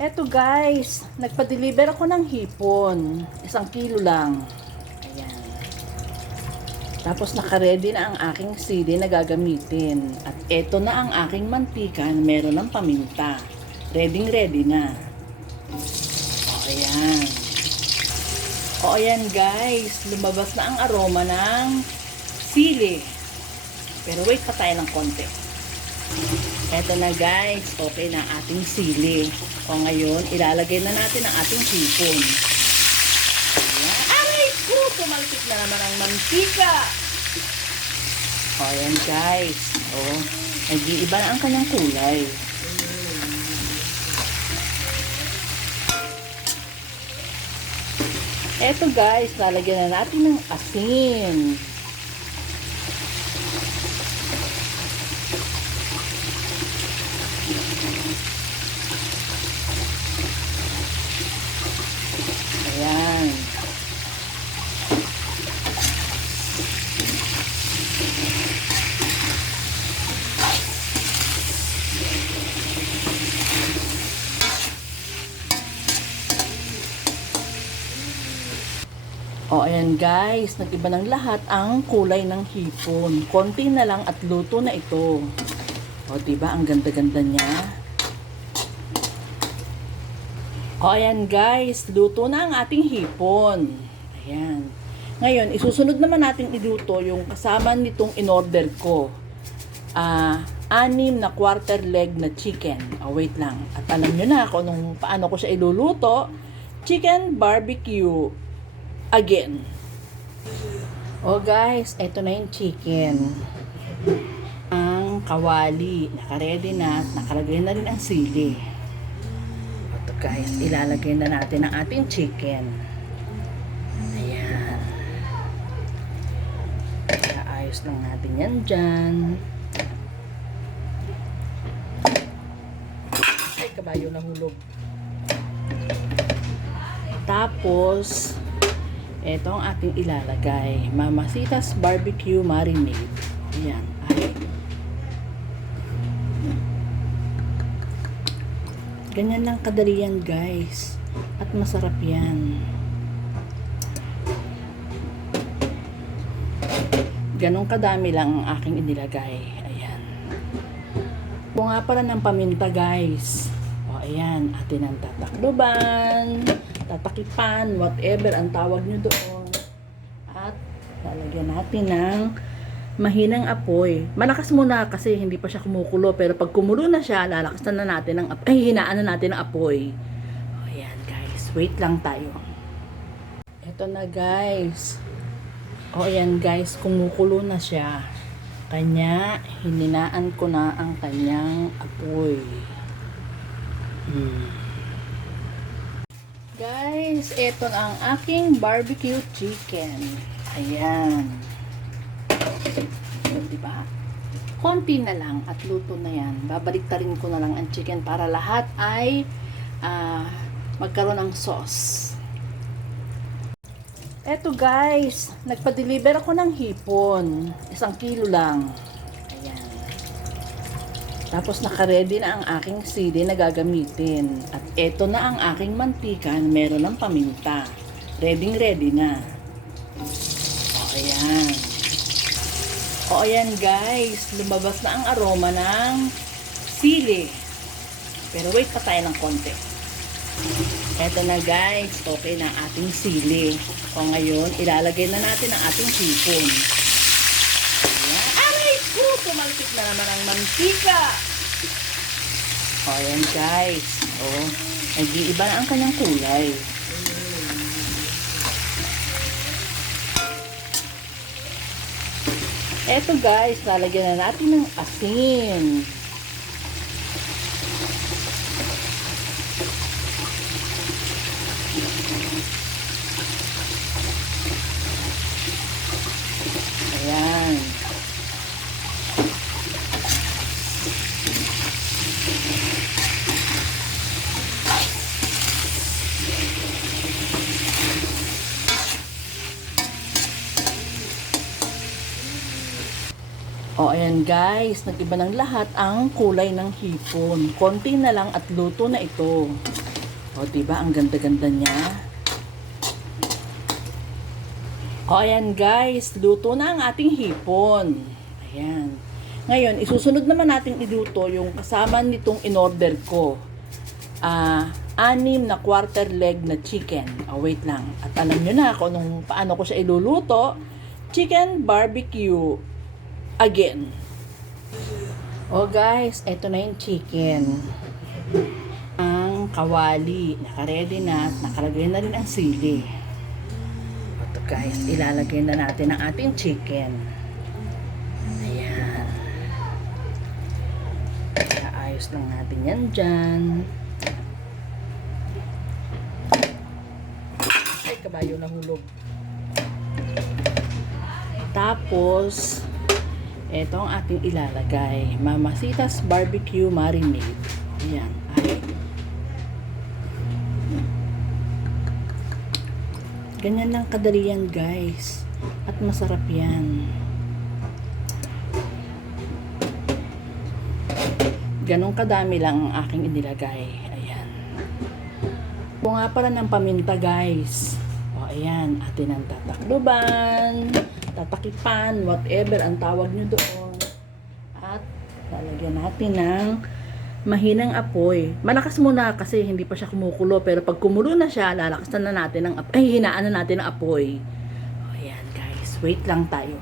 Eto guys, nagpa-deliver ako ng hipon. 1 kilo lang. Ayan. Tapos naka-ready na ang aking sili na gagamitin. At eto na ang aking mantika na meron ng paminta. Ready na. Ayan. Ayan guys, lumabas na ang aroma ng sili. Pero wait pa tayo ng konti. Eto na guys, okay na ating sili. O ngayon, ilalagay na natin ang ating hipon. Ayan. Aray ko! Pumalpit na naman ang mantika. O ayan guys. O, nag-iiba na ang kanyang kulay. Eto guys, lalagyan na natin ng asin. Ayan. O, ayan guys, nag-iba ng lahat ang kulay ng hipon. Konti na lang at luto na ito. O, diba? Ang ganda-ganda niya. O, ayan guys, luto na ang ating hipon. Ayan. Ngayon, isusunod naman natin iluto yung kasama nitong in-order ko. 6 na quarter leg na chicken. O, wait lang. At alam nyo na kung paano ko siya iluluto. Chicken barbecue. Again. O guys, eto na yung chicken. Ang kawali. Naka-ready na at nakalagay na rin ang sili. Ito guys, ilalagay na natin ang ating chicken. Ayan. Kaya ayos lang natin yan dyan. Ay, kabayo nahulog. Tapos, ito ang ating ilalagay. Mamacita's barbecue marinade. Ayan. Ay. Ganyan lang kadali yan guys. At masarap yan. Ganong kadami lang ang aking inilagay. Ayan. Ito nga pala ng paminta guys. O ayan. Atin ang tatakloban. Tatakipan, whatever ang tawag nyo doon. At lalagyan natin ng mahinang apoy. Malakas muna kasi hindi pa siya kumukulo. Pero pag kumulo na siya, lalakasan na natin ng apoy. Ay, hinaan na natin ng apoy. O, ayan guys. Wait lang tayo. Ito na guys. O, ayan guys. Kumukulo na siya. Kanya, hininaan ko na ang kanyang apoy. Guys, ito na ang aking barbecue chicken. Ayan. Diba? Konti na lang at luto na yan. Babaliktarin ko na lang ang chicken para lahat ay magkaroon ng sauce. Eto guys, nagpa-deliver ako ng hipon. 1 kilo lang. Ayan. Tapos naka-ready na ang aking sili na gagamitin. At eto na ang aking mantika na meron ng paminta. Ready na. O ayan. O ayan guys, lumabas na ang aroma ng sili. Pero wait pa tayo ng konti. Eto na guys, okay na ang ating sili. O ngayon, ilalagay na natin ang ating hipon. Pumalpit na naman ang mantika. O, ayan guys. O, nag-iiba na ang kanyang kulay. Eto guys, lalagyan na natin ng asin. Ayan. O, ayan guys, nag-iba ng lahat ang kulay ng hipon. Konti na lang at luto na ito. O, diba? Ang ganda-ganda niya. O, ayan guys. Luto na ang ating hipon. Ayan. Ngayon, isusunod naman natin iluto yung kasama nitong in-order ko. 6 na quarter leg na chicken. Wait lang. At alam nyo na kung paano ko siya iluluto. Chicken barbecue. Again. O guys, eto na yung chicken. Ang kawali. Naka-ready na at nakalagay na rin ang sili. Ito guys, ilalagay na natin ang ating chicken. Ayan. Ayos lang natin yan dyan. Ay, kabayo nahulog. Tapos, ito ang ating ilalagay. Mamacita's barbecue marinade. Ayan. Ay. Ganyan lang kadali yan, guys. At masarap yan. Ganong kadami lang ang aking inilagay. Ayan. O nga pala ng paminta, guys. O, ayan. Atin ang tatakluban, tatakipan, whatever ang tawag nyo doon. At lalagyan natin ng mahinang apoy. Malakas muna kasi hindi pa siya kumukulo. Pero pag kumulo na siya, lalakasan na natin ang apoy. Ay, hinaan na natin ang apoy. O, ayan, guys. Wait lang tayo.